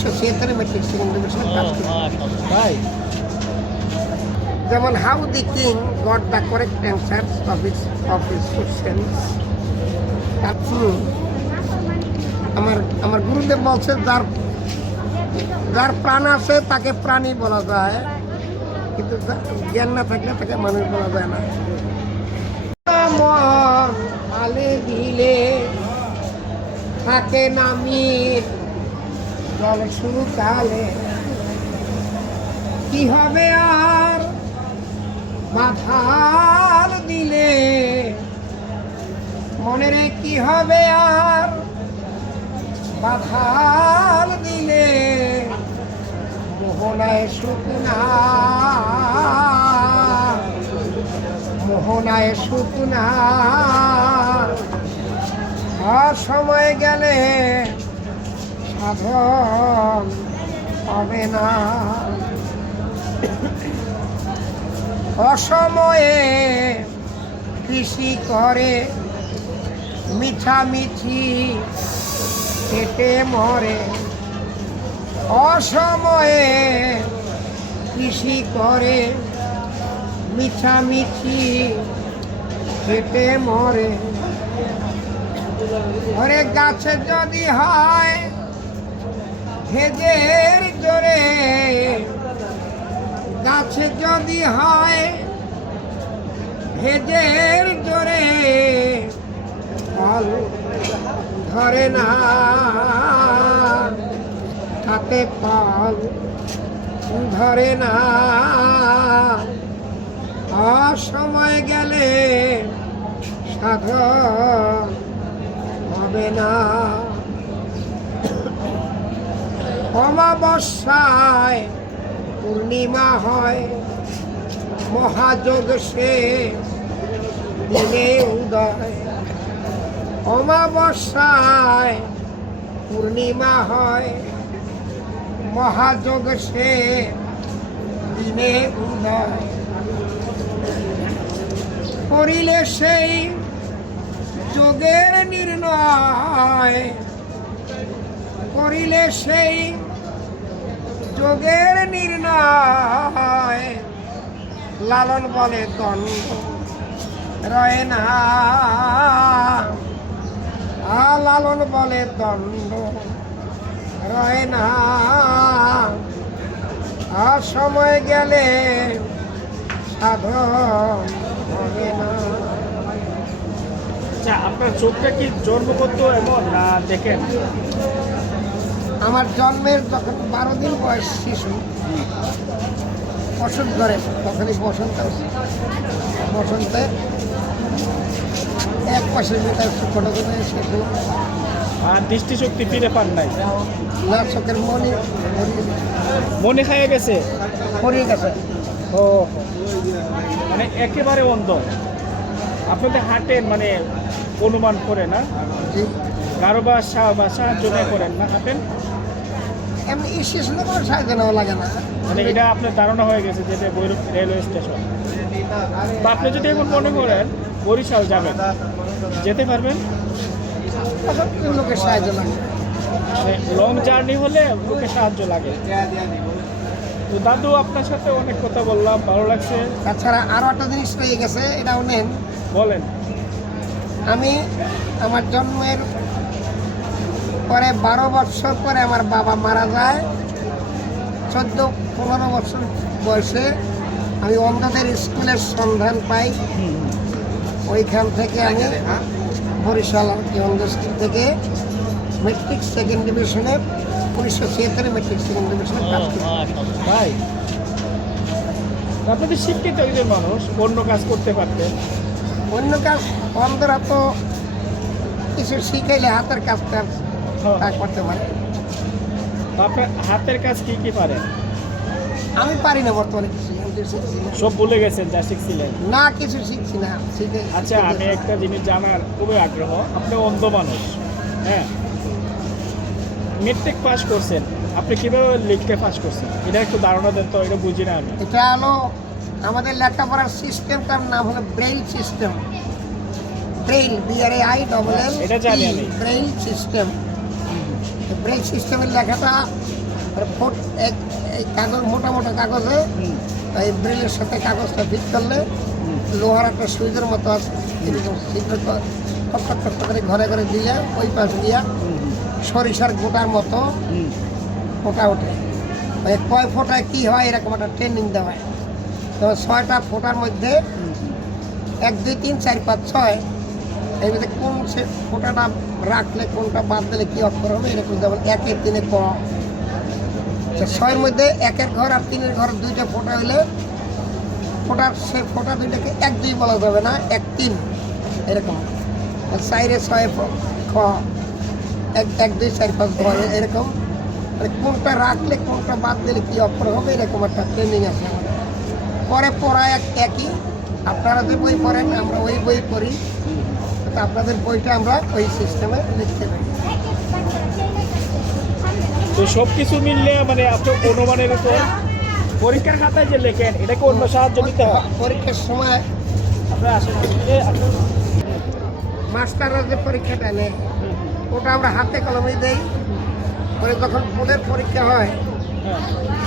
1976 metric second ডিভিশনে pass করেছি। ভাই যেমন how the king got the correct answers of his questions. আমার গুরুদেব বলছে যার প্রাণ আছে তাকে প্রাণী বলা যায়, কিন্তু জ্ঞান না থাকলে তাকে মানুষ বলা যায় না। আলে দিলে থাকে নামির জল শুকালে, কি হবে আর মাথার দিলে, মনে রে কি হবে আর মাথার দিলে, মোহনায় শুকনা মোহনায় শুকনা, আর সময় গেলে সাধন হবে না। অসময়ে কৃষি করে মিঠামিঠি কেটে মরে, অসময়ে কৃষি করে মিঠামিঠি কেটে মরে। ঘরে গাছে যদি হয় ভেজের জোরে, গাছে যদি হয় ভেজের জোরে, ফল ধরে না তাতে ফল ধরে না। অসময় গেলে সাধন হবে না। অমাবস্যায় পূর্ণিমা হয়, মহাযোগ সে দিনে উদয়। অমাবস্যায় পূর্ণিমা হয়, মহাযোগ সে দিনে উদয়। করিলে সেই যোগের নির্ণয়, করিলে সেই যোগের নির্ণয়। লালন বলে দণ্ড রয় না, লালন বলে দণ্ড রয় না। আর সময় গেলে সাধন হবে না। আচ্ছা, আপনার চোখটা কি জন্মগত এমন না দেখেন? আমার জন্মের যখন 12 দিন বয়স শিশু বসন্ত ধরে, তখনই বসন্তে এক পাশে মেয়েটা ছোট করে শিশু। আর দৃষ্টিশক্তি ফিরে পান নাই? না, চোখের মনে খাইয়ে গেছে, পড়িয়ে গেছে। ও মানে একেবারে অন্ধ। আপনাদের হাঁটেন মানে অনুমান করে না, জি, কারো বা সাহায্য নেই করেন না হাঁটেন? এমনি স্টেশনে কোনো সাহায্য নেওয়া লাগে না। মানে এটা আপনার ধারণা হয়ে গেছে যে ভৈরব রেলওয়ে স্টেশন। বা আপনি যদি এখন মনে করেন বরিশাল যাবেন, যেতে পারবেন? তখন লোকের সাহায্য লাগে। লং জার্নি হলে লোকের সাহায্য লাগে। তো দাদু, আপনার সাথে অনেক কথা বললাম, ভালো লাগছে। তাছাড়া আরও একটা জিনিস রয়ে গেছে, এটাও নেন। বলেন। আমি আমার জন্মের পরে 12 বছর পরে আমার বাবা মারা যায়। 14-15 বছর বয়সে আমি অন্ধদের স্কুলের সন্ধান পাই। ওইখান থেকে আমি বরিশাল অন্ধ স্কুল থেকে মেট্রিক সেকেন্ড ডিভিশনে 1976 মেট্রিক সেকেন্ড ডিভিশনে পাস করেছি। ভাই, আপনাদের শিক্ষিত একজন মানুষ, অন্য কাজ করতে পারতেন। অন্য কাজ অন্ধরা তো কিছু শিখাইলে হাতের কাজটা করতে পারে। আপনার হাতের কাজ কি কি পারেন? আমি পারি না বর্তমানে কিছু, সব ভুলে গেছেন যা শিখছিলেন? না, কিছু শিখছি না। আচ্ছা, আমি একটা জিনিস জানার খুবই আগ্রহ। আপনি অন্ধ মানুষ, হ্যাঁ, মেট্রিক পাস করছেন, আপনি কিভাবে লিখতে পাস করছেন? এটা একটু ধারণা দেন তো, এটা বুঝি না আমি। এটা হলো আমাদের লেখাপড়ার সিস্টেমটার নাম হলো ব্রেইল সিস্টেম। ব্রেইল, BRAILL, এটা জানি আমি। Braille system. ব্রেইল সিস্টেমের লেখাটা আর এই কাগজ মোটা মোটা কাগজে এই ব্রেলের সাথে কাগজটা ফিট করলে লোহার একটা সুইচের মতো আছে, এরকম টক করে ঘরে ঘরে দিলে ওই পাশ দিয়া সরিষার গোটার মতো ফোঁটা ওঠে। ওই কয় ফোঁটায় কী হয় এরকম একটা ট্রেনিং দেওয়া হয়। তো 6টা ফোঁটার মধ্যে 1 2 3 4 5 6 এর মধ্যে কোন সে ফোঁটাটা রাখলে কোনটা বাদ দিলে কী অক্ষর হবে, এরকম যেমন 1 3 ক। 6-এর মধ্যে 1-এর ঘর আর 3-এর ঘর 2টা ফোঁটা হইলে সে ফোঁটা 2টাকে 1 2 বলা যাবে না, 1 3 এরকম। 4-এ 6 খ 1 1 2 4 5 ঘর এরকম, মানে কোনটা রাখলে কোনটা বাদ দিলে কী অক্ষর হবে এরকম একটা ট্রেনিং আছে আমাদের। পরে পড়ায় একই, আপনারা যে বই পড়েন আমরা ওই বই পড়ি, তো আপনাদের বইটা আমরা ওই সিস্টেমে লিখতে পারি। তো সব কিছু মিললে মানে আপনার অনুমানের উপর পরীক্ষার খাতায় যে লেখেন এটাকে অন্য সাহায্য নিতে হয়। পরীক্ষার সময় আপনারা আসেন মাস্টাররা যে পরীক্ষাটা নেয় ওটা আমরা হাতে কলমে দেই। পরে যখন বোর্ডের পরীক্ষা হয়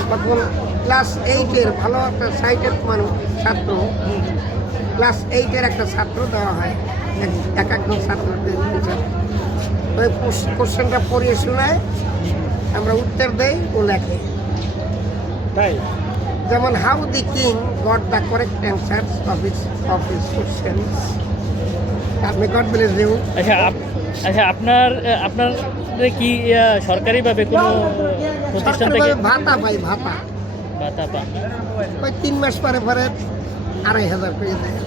তখন ক্লাস 8-এর ভালো একটা সাইটের মানুষ ছাত্র, ক্লাস 8-এর একটা ছাত্র দেওয়া হয়, একজন ছাত্রদের ওই কোশ্চেনটা পড়িয়ে শোনায়, আমরা উত্তর দেই, ও লেখে। তাই যেমন how the king got the correct answer of his questions. আপনি গড ব্লেস ইউ। আচ্ছা আপনার কি সরকারিভাবে কোনো প্রতিষ্ঠান থেকে ভাতা পাই, ভাতা ভাতা পান? ওই 3 মাস পরে পরে 2,500 করে দেয়।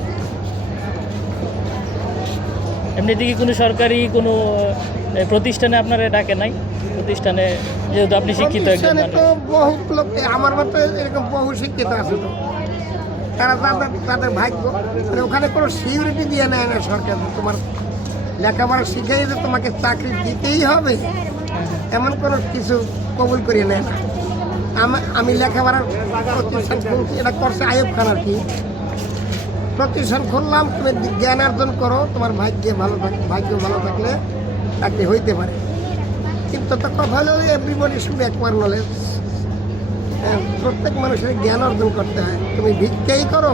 এমনিতে কি কোনো সরকারি কোনো প্রতিষ্ঠানে আপনারা ডাকে নাই? প্রতিষ্ঠানে যেহেতু আপনি শিক্ষিত একজন প্রতিষ্ঠানে মানুষ। তো বহু লোক, আমার মতো এরকম বহু শিক্ষিত আছে, তো তারা তাদের ভাগ্য, মানে ওখানে কোনো সিকিউরিটি দিয়ে নেয় না সরকার, তোমার লেখাপড়া শিখেই যে তোমাকে চাকরি দিতেই হবে এমন কোনো কিছু কবুল করিয়ে নেয় না। আমি লেখাপড়ার প্রতিষ্ঠান খুলছি, এটা করছে আইয়ুব খান আর কি। প্রতিষ্ঠান খুললাম, তুমি জ্ঞান অর্জন করো, তোমার ভাগ্য ভালো থাকলে চাকরি হইতে পারে। কিন্তু তো কথা হলো এভরিবডি শুড অ্যাকোয়ার নলেজ, প্রত্যেক মানুষের জ্ঞান অর্জন করতে হয়। তুমি ভিক্ষাই করো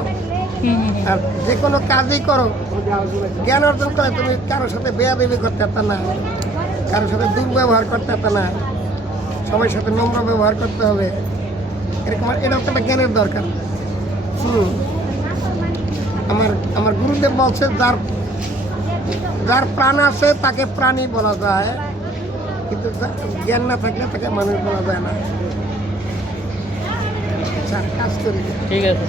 আর যে কোনো কাজই করো, জ্ঞান অর্জন করে তুমি কারোর সাথে বেয়াদবি করতে পারত না, কারোর সাথে দুর্ব্যবহার করতে পারত না, সবার সাথে নম্র ব্যবহার করতে হবে, এরকম এটা একটা জ্ঞানের দরকার। আমার গুরুদেব বলছে যার প্রাণ আছে তাকে প্রাণী বলা যায়, কিন্তু জ্ঞান না থাকলে তাকে মানুষ বলা যায় না। আচ্ছা, কাজ করি। ঠিক আছে।